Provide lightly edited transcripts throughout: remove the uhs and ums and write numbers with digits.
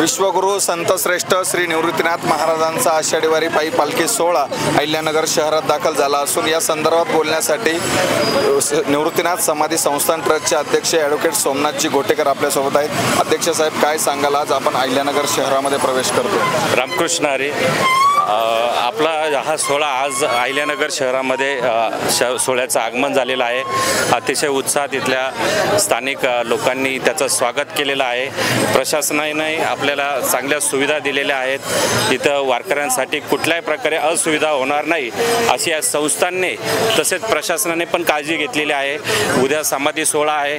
विश्वगुरु संत श्रेष्ठ श्री निवृत्तीनाथ महाराजांचा आषाढी वारी पायी पालखी सोहळा अहिल्यानगर शहरात दाखल झाला असून या संदर्भात बोलण्यासाठी निवृत्तीनाथ समाधी संस्थान ट्रस्टचे अध्यक्ष ॲडव्होकेट सोमनाथजी घोटेकर आपल्यासोबत आहेत। अध्यक्ष साहेब, काय सांगाल, आज आपण अहिल्यानगर शहरामध्ये प्रवेश करतो? रामकृष्ण हरी। आपला हा सोहळा आज अहिल्यानगर शहरामध्ये सोहळ्याचं आगमन झालेलं आहे। अतिशय उत्साहात इथल्या स्थानिक लोकांनी त्याचं स्वागत केलेलं आहे। प्रशासनाने आपल्याला चांगल्या सुविधा दिलेल्या आहेत। इथं वारकऱ्यांसाठी कुठल्याही प्रकारे असुविधा होणार नाही अशी या संस्थांनी तसेच प्रशासनाने पण काळजी घेतलेली आहे। उद्या समाधी सोहळा आहे,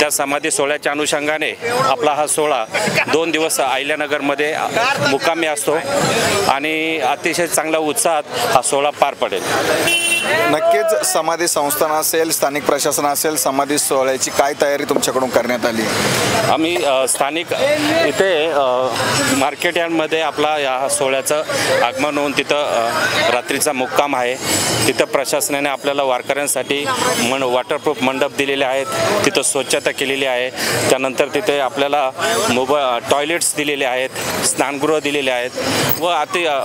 त्या समाधी सोहळ्याच्या अनुषंगाने आपला हा सोहळा 2 दिवस अहिल्यानगरमध्ये मुक्कामी असतो आणि अतिशय चांगल्या उत्साहात हा सोहळा पार पडेल। नक्कीच समाधी संस्थान असेल, स्थानिक प्रशासन असेल, समाधी सोहळ्याची काय तयारी तुमच्याकडून करण्यात आली? आम्ही स्थानिक इथे मार्केट यार्डमध्ये आपला या सोहळ्याचं आगमन होऊन तिथं रात्रीचा मुक्काम आहे। तिथं प्रशासनाने आपल्याला वारकऱ्यांसाठी वॉटरप्रूफ मंडप दिलेले आहेत, तिथं स्वच्छता केलेली आहे। त्यानंतर तिथे आपल्याला टॉयलेट्स दिलेले आहेत, स्नानगृह दिलेले आहेत व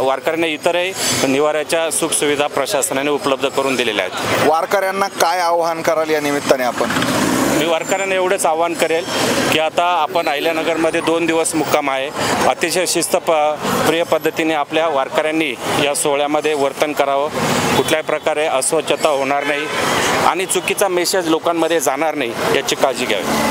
वारकऱ्यांना इतरही निवाऱ्याच्या सुखसुविधा प्रशासनाने उपलब्ध करून दिलेल्या आहेत। वारकऱ्यांना काय आवाहन कराल या निमित्ताने आपण? मी वारकऱ्यांना एवढंच आवाहन करेल की आता आपण अहिल्यानगरमध्ये 2 दिवस मुक्काम आहे। अतिशय शिस्तप्रिय पद्धतीने आपल्या वारकऱ्यांनी या सोहळ्यामध्ये वर्तन करावं, कुठल्याही प्रकारे अस्वच्छता होणार नाही आणि चुकीचा मेसेज लोकांमध्ये जाणार नाही याची काळजी घ्यावी।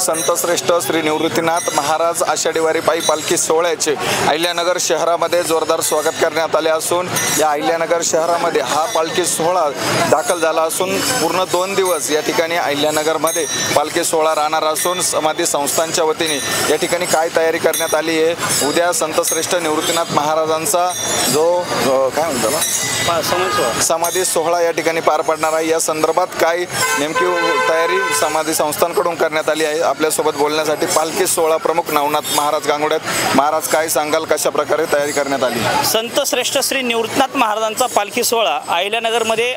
संत श्रेष्ठ श्री निवृत्तीनाथ महाराज आषाढी वारी पायी पालखी सोहळ्याचे अहिल्यानगर शहरामध्ये जोरदार स्वागत करण्यात आले असून या अहिल्यानगर शहरामध्ये हा पालखी सोहळा दाखल झाला असून पूर्ण 2 दिवस या ठिकाणी अहिल्यानगरमध्ये पालखी सोहळा राहणार असून समाधी संस्थांच्या वतीने या ठिकाणी काय तयारी करण्यात आली आहे? उद्या संत श्रेष्ठ निवृत्तीनाथ महाराजांचा जो काय म्हणतो समाधी सोहळा या ठिकाणी पार पडणार आहे, या संदर्भात काय नेमकी तयारी समाधी संस्थांकडून करण्यात आली आहे? आपल्यासोबत बोलण्यासाठी पालखी सोहळा प्रमुख नवनाथ महाराज गांगुड्यात। महाराज, काय सांगाल, कशा प्रकारे तयारी करण्यात आली? संत श्रेष्ठ श्री निवृत्तीनाथ महाराजांचा पालखी सोहळा अहिल्यानगरमध्ये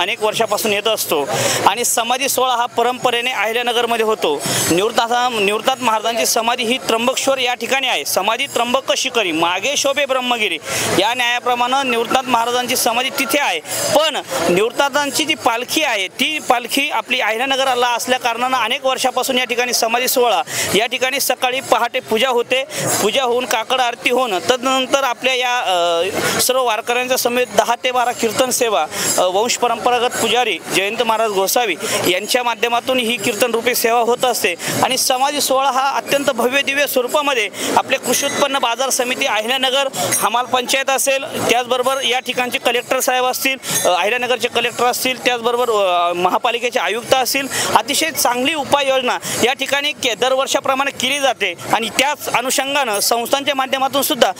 अनेक वर्षापासून येत असतो आणि समाधी सोहळा हा परंपरेने अहिल्यानगरमध्ये होतो। निवृत्तीनाथ महाराजांची समाधी ही त्र्यंबकेश्वर या ठिकाणी आहे। समाधी त्र्यंबक शिखरी मागे शोभे ब्रह्मगिरी या न्यायाप्रमाणे निवृत्तीनाथ महाराजांची समाधी तिथे आहे, पण निवृत्तीनाथांची जी पालखी आहे ती पालखी आपली अहिल्यानगरला असल्या कारणाने अनेक वर्षापासून या ठिकाणी समाधी सोहळा या ठिकाणी सकाळी पहाटे पूजा होते. पूजा होऊन काकड आरती होऊन तदनंतर आपल्या या सर्व वारकऱ्यांच्या समेत 10 ते 12 कीर्तन सेवा वंश परंपरागत पुजारी जयंत महाराज गोसावी यांच्या माध्यमातून ही कीर्तन रूपी सेवा होत असते. आणि समाधी सोहळा हा अत्यंत भव्य दिव्य स्वरूपामध्ये आपले कृषी उत्पन्न बाजार समिती अहिल्यानगर हमाल पंचायत असेल, त्याचबरोबर या ठिकाणचे कलेक्टर साहेब असतील, अहिल्यानगरचे कलेक्टर असतील, त्याचबरोबर महापालिकेचे आयुक्त असतील, अतिशय चांगली उपाययोजना या ठिकाणी दरवर्षाप्रमाणे केली जाते. आणि त्याच अनुषंगानं संस्थांच्या माध्यमातून सुद्धा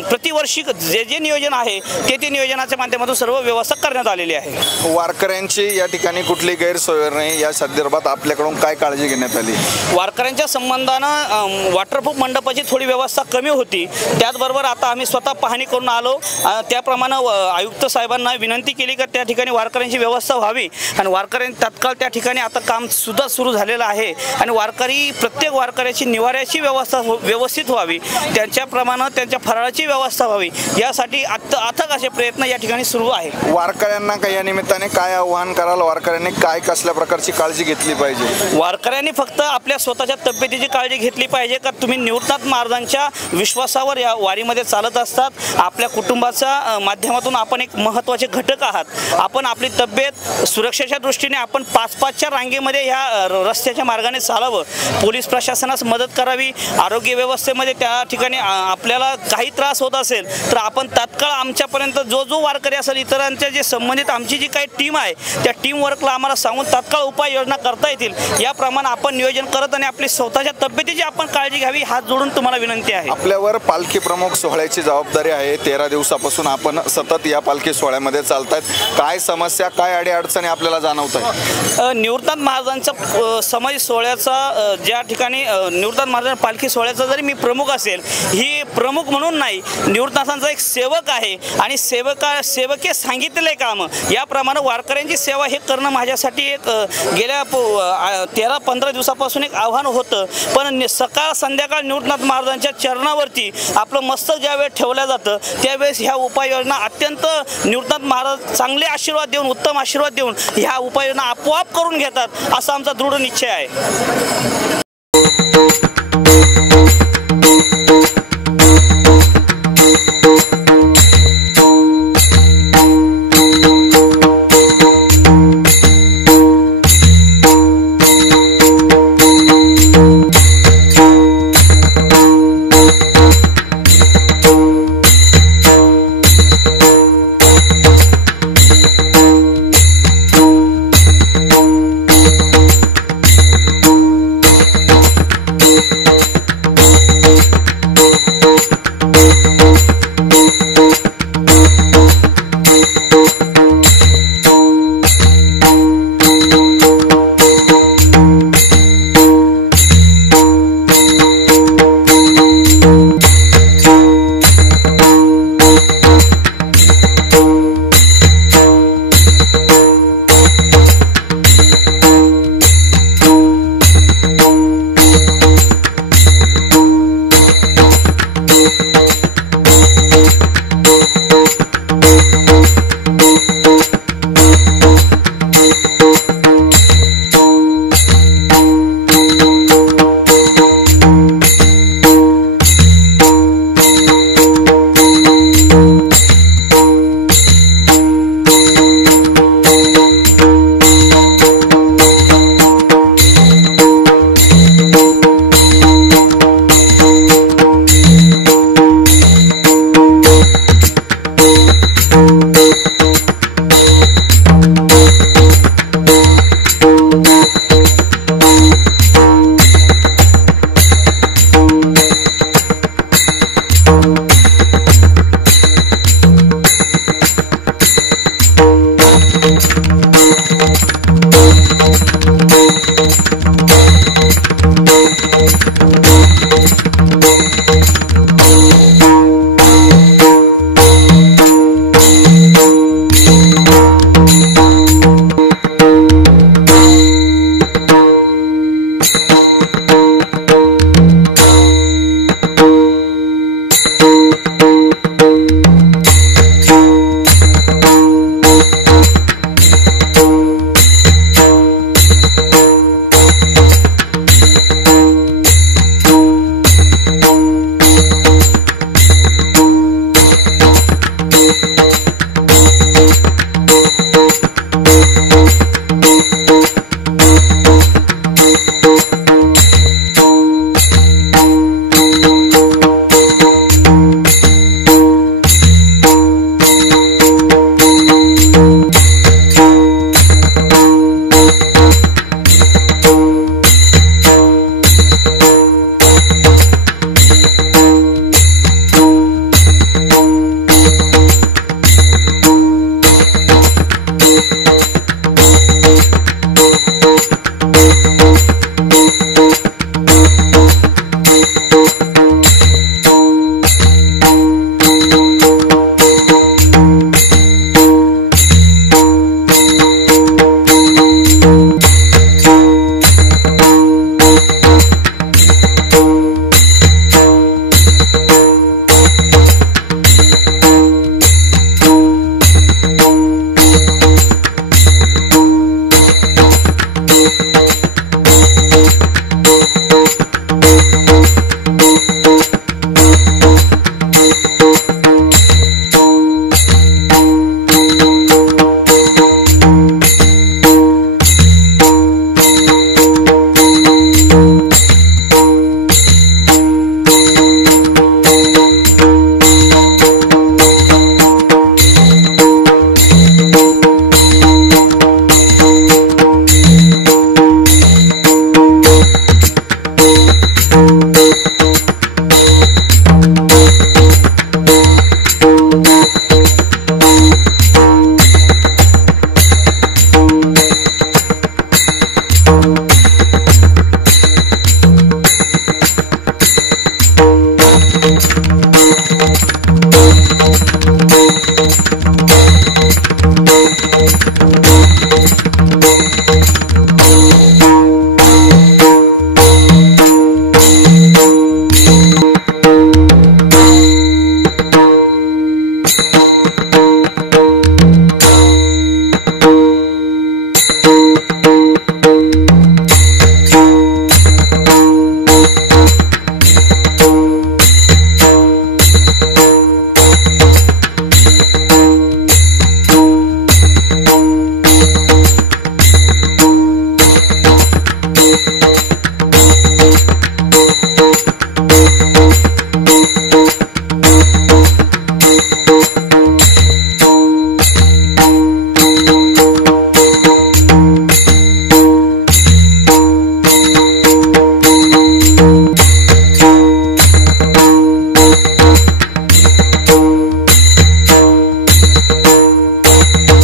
प्रतिवर्षी जे नियोजन आहे ते नियोजनाच्या माध्यमातून सर्व व्यवस्था करण्यात आलेली आहे. वारकऱ्यांची या ठिकाणी कुठली गैरसोय नाही या संदर्भात आपल्याकडून काय काळजी घेण्यात आली? वारकऱ्यांच्या संबंधानं वॉटरप्रूफ मंडपाची थोडी व्यवस्था कमी होती. त्याचबरोबर आता आम्ही स्वतः पाहणी करून आलो. त्याप्रमाणे आयुक्त साहेबांना विनंती केली की त्या ठिकाणी वारकऱ्यांची व्यवस्था व्हावी. आणि वारकऱ्यांनी तात्काळ त्या ठिकाणी आता काम सुद्धा सुरू झालेलं आहे. आणि प्रत्येक वारकऱ्याची निवाऱ्याची व्यवस्था व्यवस्थित व्हावी, त्यांच्याप्रमाणे त्यांच्या फराळाची व्यवस्था व्हावी, यासाठी अथक असे प्रयत्न या ठिकाणी सुरू आहे. वारकऱ्यांना या निमित्ताने काय आव्हान कराल? वारकऱ्यांनी काय कसल्या प्रकारची काळजी घेतली पाहिजे? वारकऱ्यांनी फक्त आपल्या स्वतःच्या तब्येतीची काळजी घेतली पाहिजे. का तुम्ही निवृत्तनाथ महाराजांच्या विश्वासावर या वारीमध्ये चालत असतात. आपल्या कुटुंबाच्या माध्यमातून आपण एक महत्त्वाचे घटक आहात. आपण आपली तब्येत सुरक्षेच्या दृष्टीने आपण 5-5च्या रांगेमध्ये ह्या रस्त्याच्या मार्गाने चालावं. पोलीस प्रशासनास मदत करावी. आरोग्य व्यवस्थेमध्ये त्या ठिकाणी आपल्याला काही त्रास होत असेल तर आपण तात्काळ आमच्यापर्यंत जो वारकरी असेल, इतरांच्या जे संबंधित आमची जी काही टीम आहे त्या टीम वर्कला आम्हाला सांगून तात्काळ उपाययोजना करता येतील याप्रमाणे आपण नियोजन करत आणि आपली स्वतःच्या तब्येतीची आपण काळजी घ्यावी. हात जोडून तुम्हाला विनंती आहे. आपल्यावर पालखी प्रमुख सोहळ्याची जबाबदारी आहे. 13 दिवसापासून आपण सतत या पालखी सोहळ्यामध्ये चालतायत. काय समस्या, काय अडीअडचणी आपल्याला जाणवत आहे? निवृत्तनाथ महाराजांचा समाधी सोहळ्याचा ज्या ठिकाणी निवृत्तनाथ महाराजांच्या पालखी सोहळ्याचा जरी मी प्रमुख असेल, ही प्रमुख म्हणून नाही, निवृत्तनाथांचा एक सेवक आहे. आणि सेवके सांगितलेले काम याप्रमाणे वारकऱ्यांची सेवा हे करणं माझ्यासाठी एक गेल्या 13-15 दिवसापासून एक आव्हान होतं. पण सकाळ संध्याकाळ निवृत्तनाथ महाराजांच्या चरणावरती आपलं मस्तक ज्यावेळेस ठेवलं जातं त्यावेळेस ह्या उपाययोजना अत्यंत निवृत्तनाथ महाराज चांगले आशीर्वाद देऊन, उत्तम आशीर्वाद देऊन ह्या उपाययोजना आपोआप करून घेतात असा आमचा दृढ निश्चय आहे.